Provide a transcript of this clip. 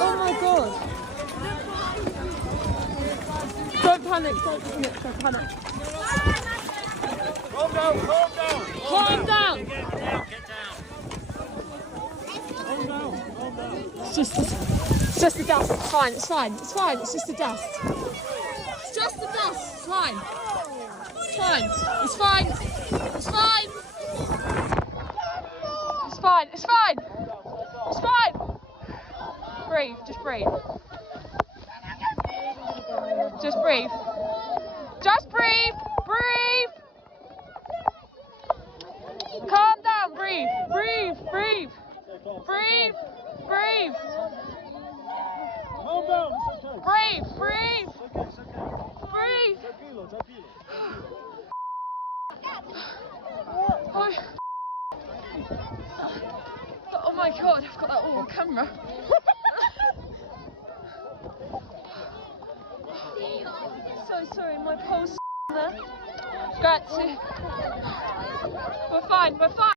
Oh my god. Don't panic, don't panic. Calm down, calm down. Calm down. Get down. Calm down, calm down. It's just the dust. It's fine, it's fine, it's fine. It's just the dust. It's just the dust. It's fine. It's fine. It's fine. It's fine. It's fine. It's fine. It's fine. Breathe. Just breathe. Just breathe. Just breathe. Breathe. Calm down. Breathe. Breathe. Breathe. Breathe. Breathe. Calm down, it's okay. Breathe. Breathe. It's okay, it's okay. Breathe. Tranquilo, tranquilo. Oh my god, I've got that all on camera. So sorry, my pulse there. Grazie. We're fine, we're fine.